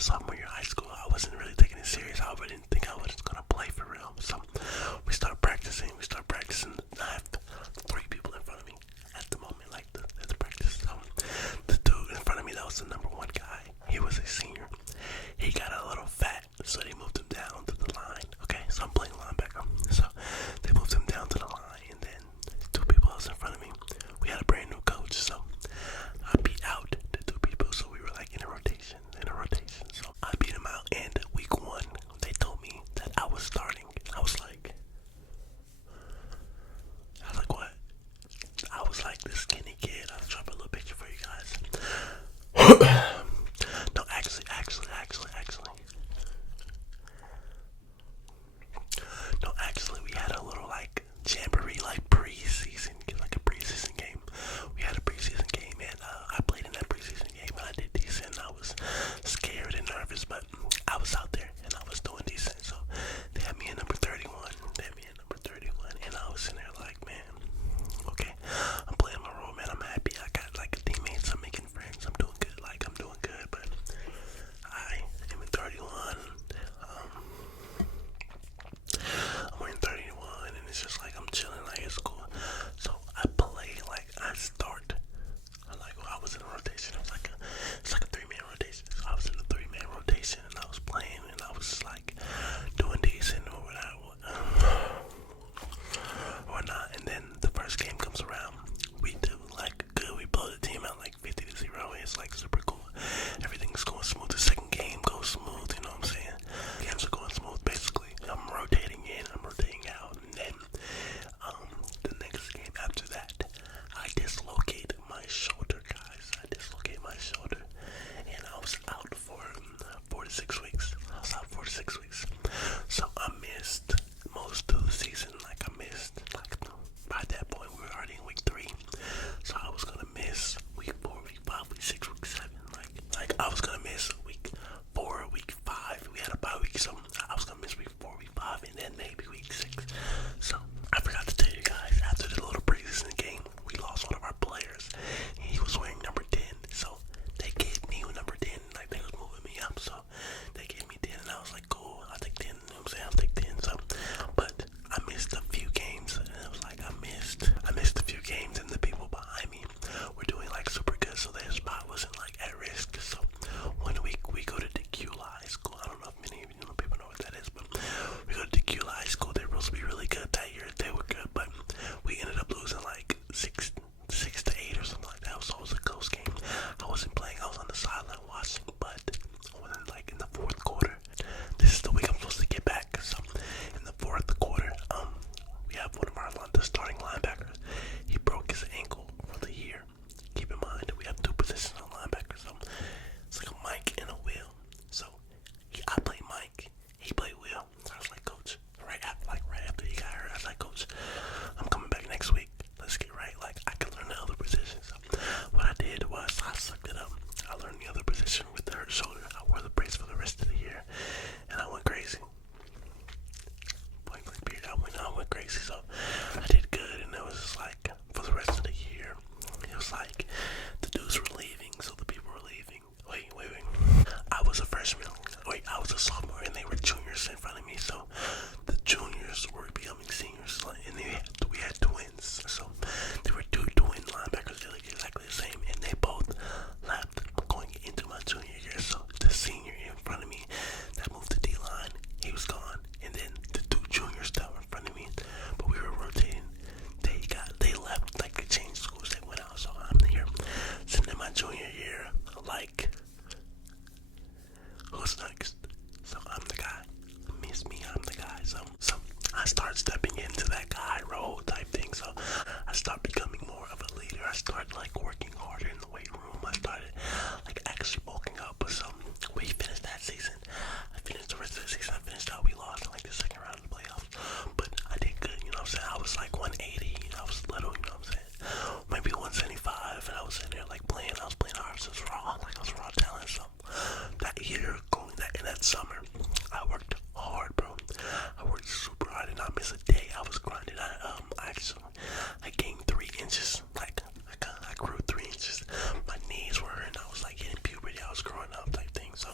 sophomore year of high school. I wasn't really taking it serious. I really didn't think I was gonna play for real. So we start practicing. I have three people in front of me at the moment, like the practice. So the dude in front of me, that was the number one guy. He was a senior. He got a little fat, so they moved him down to the line. Okay, so I'm playing linebacker. So they moved him down to the line, and then two people else in front of me. We had a brand new coach, so I beat out the two people. So we were like in a rotation. So I beat him out, and week one, they told me that I was starting. I was like, what? I was like this skinny kid. I'll drop a little picture for you guys. No, actually. No, actually, we had a little like jamboree, like a preseason game. We had a preseason game, and I played in that preseason game, and I did decent. I was scared and nervous, but I was out there, and I was doing decent. So they had me at number 31. And I was sitting there like, man, okay, I'm playing my role, man. I'm happy. I got like teammates. I'm making friends. I'm doing good. But I am in 31. I'm wearing 31, and it's just like I'm chilling, like it's cool. So I play, like I start. I was in a rotation. It's like a 3-man rotation. So I was in a 3-man rotation, and I was playing, and I was like doing decent or whatnot. And then the first game comes around. We do like good. We blow the team out like 50-0. It's like super cool. Everything's going smooth. The second game goes smooth. You know what I'm saying? Games are going smooth. Basically, I'm rotating in. I'm rotating out. And then the next game after that, I dislocate my shoulder, guys. And I was out for 4 to 6 weeks. So I missed most of the season. By that point, we were already in week 3. So I was gonna miss week 4, week 5, week 6, week 7. Like I was gonna miss week 4, week 5. We had a bye week, so I was gonna miss week 4, week 5, and then maybe week 6. So I forgot to tell you guys, after the little preseason game, we lost one of our players. He was wearing number 10, so they gave me number 10. Like they was moving me up, so they gave me 10, and I was like, cool, I'll take 10. You know what I'm saying? I'll take 10. So, but I missed a few games, and it was like I missed a few games, and the people behind me were doing like super good, so their spot wasn't like at risk. So 1 week we go to DQ High School. I don't know if many of you people know what that is, but we go to DQ High School. They were supposed to be really good that year. They were good, but we ended up losing like 6 to 8 or something like that. So it was a close game. I wasn't playing. I was on the sideline watching, but like in the fourth quarter, this is the week I'm supposed to get back. So in the fourth quarter, we have one of the starting linebackers. He broke his ankle for the year. Keep in mind, we have 2 positions on linebackers. So it's like a Mike and a Will. So I play Mike, he played Will. So I was like, Coach, right after he got hurt, I was like, Coach, I'm coming back next week. Let's get right. Like I can learn the other position. So what I did was I sucked it up. I learned the other position with the hurt shoulder. I wore the brace for the rest of the year, and I went crazy. Point blank period. I went crazy. So I did good, and it was just like for the rest of the year, it was like the dudes were leaving, so the people were leaving. Wait. I was a freshman. I was a sophomore, and they were juniors in front of me. So the juniors were becoming seniors, and we had twins. So there were 2 twin linebackers. They looked exactly the same, and they both left going into my junior year. So the senior in front of me that moved to D-line, he was gone, and then the 2 juniors that were in front of me, but we were rotating. They left, like they changed schools. They went out. So I'm here sitting in my junior year, like, who's next? So I'm the guy. Miss me, I'm the guy. So I start stepping into that guy role type thing. So I start becoming more of a leader. I start like working harder in the weight room. I started like actually bulking up. So we finished that season. I finished the rest of the season. I finished out. We lost in like the second round of the playoffs. But I did good, you know what I'm saying? I was like 180. I was little, you know what I'm saying? Maybe 175. And I was in there like playing. I was playing hard. So I was raw talent. So that year, in that summer, I worked hard, bro. I worked super hard. I did not miss a day. I was grinding. I gained 3 inches. Like I grew 3 inches. My knees were hurting. I was like hitting puberty. I was growing up type thing. So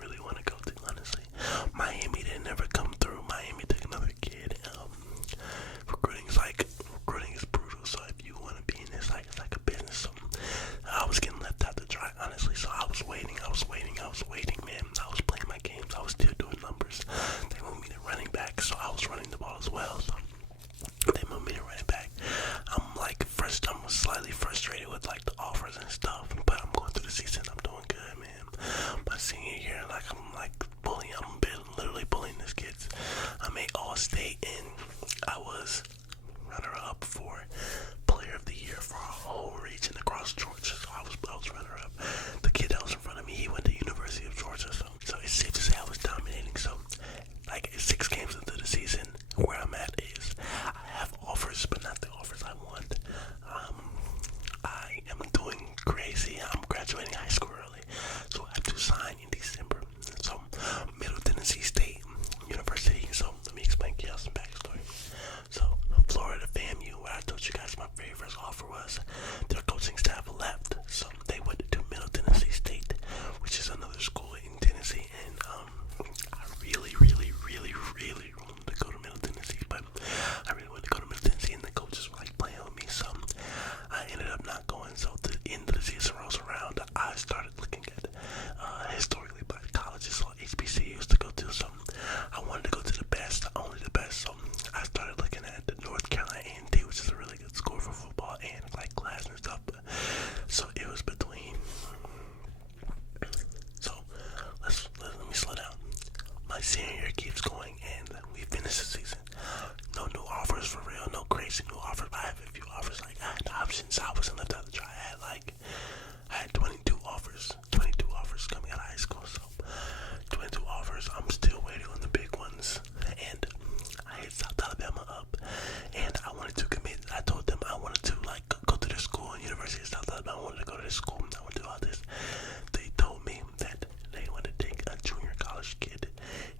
really want to go to, honestly. Miami didn't ever come through. Miami took another kid. Recruiting is brutal. So if you want to be in this, like, it's like a business. So I was getting left out to dry, honestly. So I was waiting, man. I was playing my games. I was still doing numbers. They moved me to running back, so I was running the ball as well. So they moved me to running back. I'm slightly frustrated with like the offers and stuff, but I'm going through the season. I'm doing good, man. My senior year, I'm literally bullying these kids. I made All-State, and I was runner-up for Player of the Year for our whole region across Georgia. So I was runner-up. The kid that was in front of me, he went to University of Georgia. So it's safe to say I was dominating. So like 6 games into the season, where I'm at is I have offers, but not the offers I want. I am doing crazy. I'm graduating high school early, so I have to sign in December. So Middle Tennessee State University. So let me explain to y'all some backstory. So Florida FAMU, where I told you guys my very first offer was, their coaching staff left, so they went to Middle Tennessee State, which is another school in Tennessee, and I really wanted to go to Middle Tennessee, but I really wanted to go to Middle Tennessee, and the coaches were like playing with me, so I ended up not going. So the end of the season rolls around, I started looking at historically black colleges, so HBCUs to go to. So I wanted to go to the best, only the best. So I started looking at the North Carolina A&T, which is a really good school for football and like class and stuff. So it was between. So let me slow down. My senior year keeps going, and we finish the season. No new offers for real, no crazy new offers. But I have a few offers. Like I had options. I wasn't left out to try. I had 22 offers coming out of high school. So 22 offers. I'm still waiting on the big ones. And I hit South Alabama up, and I wanted to commit. I told them I wanted to like go to this school, University of South Alabama. I wanted to go to this school. I wanted to do all this. They told me that they wanted to take a junior college kid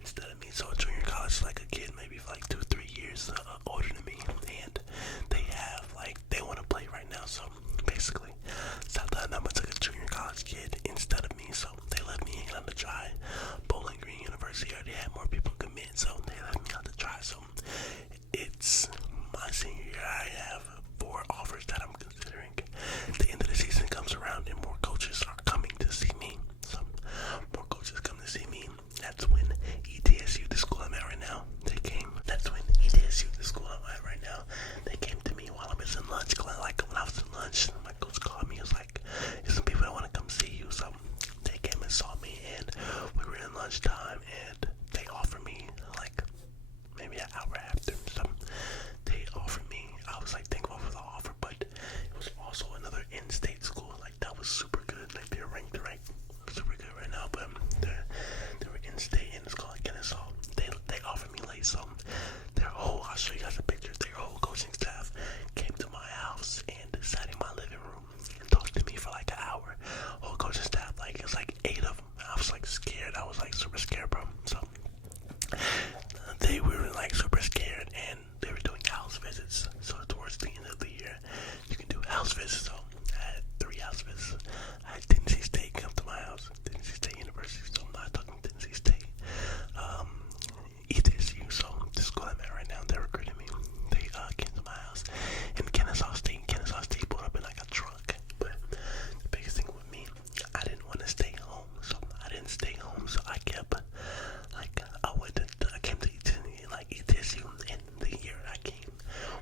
instead of me. So a junior college is like a kid maybe like 2-3 years older than me, and they want to play right now. So basically, South Alabama took a junior college kid instead of me. So they left me hanging out to dry. Bowling Green University already had more people commit, so they left me out to dry. So it's my senior year. I have 4 offers that I'm considering. The end of the season comes around, and more coaches are coming to see me. So more coaches come to see me. That's when ETSU, the school I'm at right now, they came to me while I was in lunch. Like when I was in lunch, my coach called me. He was like, "There's some people that want to come see you." So they came and saw me, and we were in lunchtime, and they offered me like maybe an hour after. So they offered me. I was like thankful for the offer, but it was also another in-state school. Like that was super good. Like they're ranked super good right now, but they were in-state, and it's called Kennesaw. They offered me late, so I'll show you guys a picture. Their whole coaching staff came to my house and sat in my living room and talked to me for like an hour. Whole coaching staff, like it was like 8 of them. I was like scared. I was like super scared, bro. So they were like super scared, and they were doing house visits. So towards the end of the year, you can do house visits. So I had 3 house visits. I had Tennessee State come to my house, Tennessee State University. So I'm not talking Tennessee State. ETSU, so the school I'm at right now, they're recruiting me. They came to my house in Kennesaw State. Kennesaw State pulled up in like a truck. But the biggest thing with me, I didn't want to stay home, so I didn't stay home. So I kept I came to ETSU, and the year I came,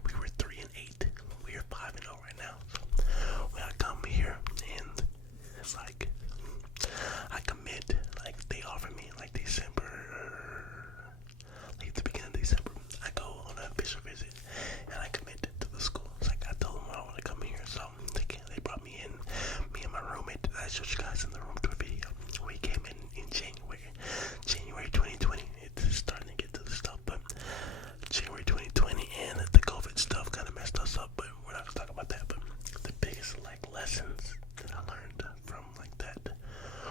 we were 3-8. We are 5-0 right now. So when I come here, and it's like I commit, like they offer me like December. At the beginning of December, I go on an official visit, and I committed to the school. It's like I told them I want to come here, so they brought me in. Me and my roommate, I showed you guys in the room tour video. We came in January 2020. It's starting to get to the stuff, but January 2020, and the COVID stuff kind of messed us up. But we're not gonna talk about that. But the biggest lessons that I learned from that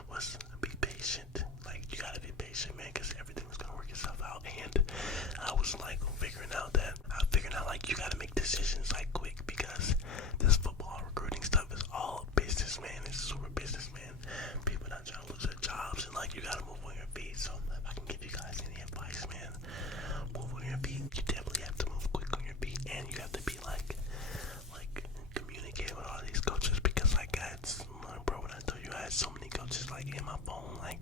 was be patient. Like you gotta be patient, man, because everything's gonna work itself out. And I was figuring out you gotta make decisions quick, because this football recruiting stuff is all business, man. It's super business, man. People not trying to lose their jobs, and you gotta move on your So if I can give you guys any advice, man, move on your feet. You definitely have to move quick on your feet, and you have to be like communicate with all these coaches, because like bro, when I told you I had so many coaches like in my phone, like